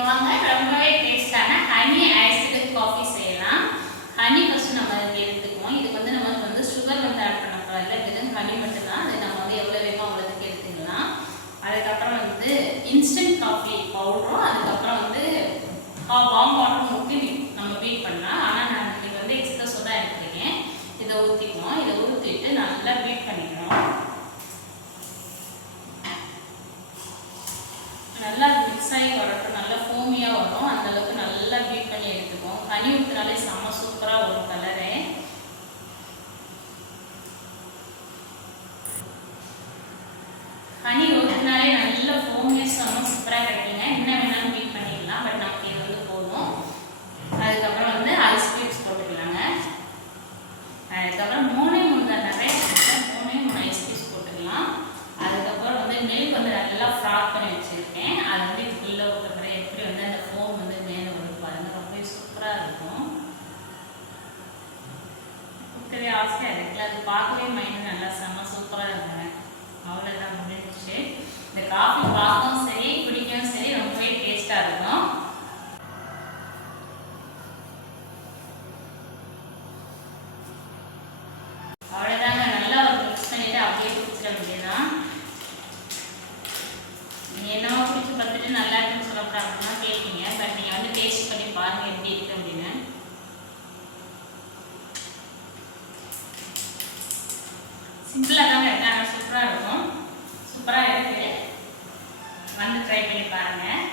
இப்போ வாங்க ரொம்பவே டேஸ்டான ஹனி ஐஸ்டு காஃபி செய்யலாம். ஹனி ஃபர்ஸ்ட் நம்ம அதுக்கு எடுத்துக்குவோம். இதுக்கு வந்து நம்ம வந்து சுகர் வந்து ஆட் பண்ண போகிறதில்ல, வெறும் ஹனி மட்டும்தான். அது நம்ம வந்து எவ்வளோ வேணுமோ அவ்வளோதுக்கு எடுத்துக்கலாம். அதுக்கப்புறம் வந்து இன்ஸ்டன்ட் காஃபி பவுடரும், அதுக்கப்புறம் வந்து வார்ம் வாட்டர் ஊற்றி நம்ம பீட் பண்ணலாம். ஆனால் நான் இது வந்து எக்ஸ்பிரஸோ தான் எடுத்துருக்கேன். இதை ஊற்றிக்குவோம். இதை ஊற்றிட்டு நல்லா பீட் பண்ணிக்கணும். நல்லா மிக்ஸ் ஆகி வரட்டும், நல்லா ஃபோமியாக வரும். அந்தளவுக்கு நல்லா பீட் பண்ணி எடுத்துப்போம். ஹனி ஊற்றினாலே செம்ம சூப்பராக வரும் கலரே. ஹனி ஊற்றினாலே நல்ல ஃபோமியாக செம்ம சூப்பராக கிடைக்குங்க. என்ன வேணாலும் பீட் பண்ணிக்கலாம், பட் நமக்கு இது வந்து போதும். அதுக்கப்புறம் வந்து ஐஸ் கியூப்ஸ் போட்டுக்கலாங்க. அதுக்கப்புறம் மூணு தான் நிறைய மூணு ஐஸ் கியூப்ஸ் போட்டுக்கலாம். அதுக்கப்புறம் வந்து மில்க் வந்து நல்லா ஃப்ராக் பண்ணி வச்சுருக்கேன். அது வந்து இதுக்குள்ளே ஊற்றுறேன். எப்படி வந்து அந்த ஃபோம் வந்து மேலே வந்து பாருங்கள், ரொம்ப சூப்பராக இருக்கும். குடிக்கவே ஆசையாக இருக்குல்ல, அது பார்க்கவே மைண்ட் நல்லா செம்ம சூப்பராக இருக்குங்க. அவ்வளோதான் முடிஞ்சிச்சு. இந்த காஃபி பார்க்கவும் சரி குடிக்கவும் சரி ரொம்பவே டேஸ்ட்டாக இருக்கும். அவ்வளோதாங்க, நல்லா ஒரு மிக்ஸ் பண்ணிவிட்டு அப்படியே குடிச்சிட வேண்டியதுதான். என்னவோ குடிச்சு பார்த்துட்டு நல்லா இருக்குன்னு சொல்லப்படாதுன்னா கேட்பீங்க, பட் நீங்கள் வந்து டேஸ்ட் பண்ணி பாருங்கள் எப்படி இருக்கு அப்படின்னு. சிம்பிளாக தாங்க இருக்கு, ஆனால் சூப்பராக இருக்கும். சூப்பராக இருக்கு, வந்து ட்ரை பண்ணி பாருங்கள்.